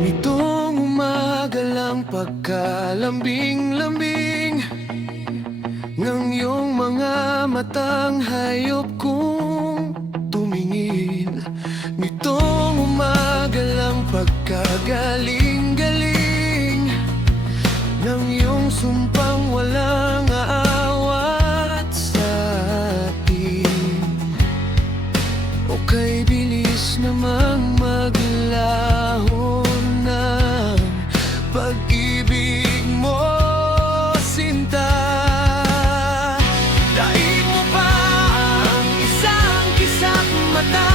Nitong umaga lang pagkalambing-lambing ng iyong mga matang hayop kong tumingin. Nitong umaga lang pagkagaling-galing ng iyong sumpang walang aawat sa atin. O kay bilis namang maglaho ng pag-ibig mo, sinta. Daig mo pa ang isang kisap mata.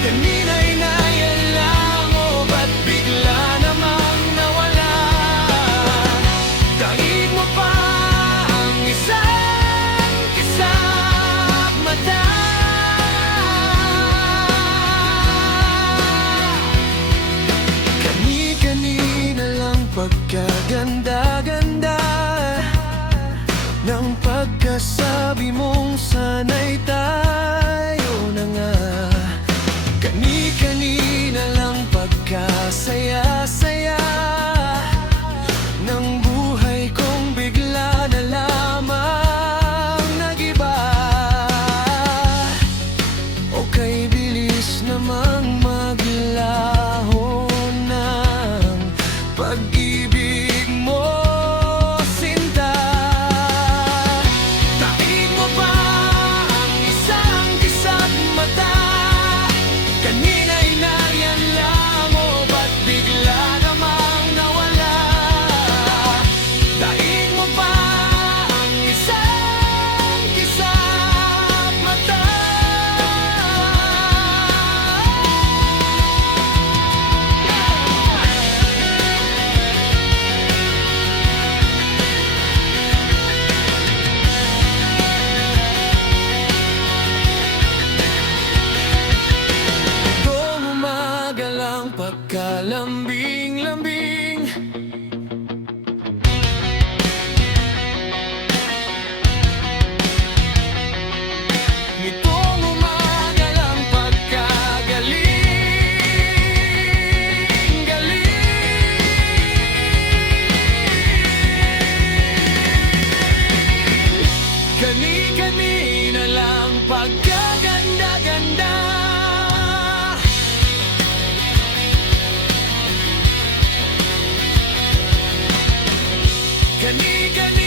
Kanina'y nayalang mo, ba't bigla namang nawala? Daig mo pa ang isang kisap mata. Kani-kanina lang pagkaganda-ganda ng pagkasabi mong sana'y tayo na nga. Kani-kanina lang pagkasaya-saya ng buhay kong bigla na lamang nagiba. O kay bilis namang maglaho ng pag-ibig mo, sinta. Daig mo pa ang isang kisap mata. Kanina'y nariyan lang mo, ba't bigla namang nawala? Daig mo pa ang isang kisap mata. Itong umaga lang pagkalambing-lambing nitong umaga lang pagkagaling-galing. Kani-kanina lang pagkaganda-ganda kani-kanina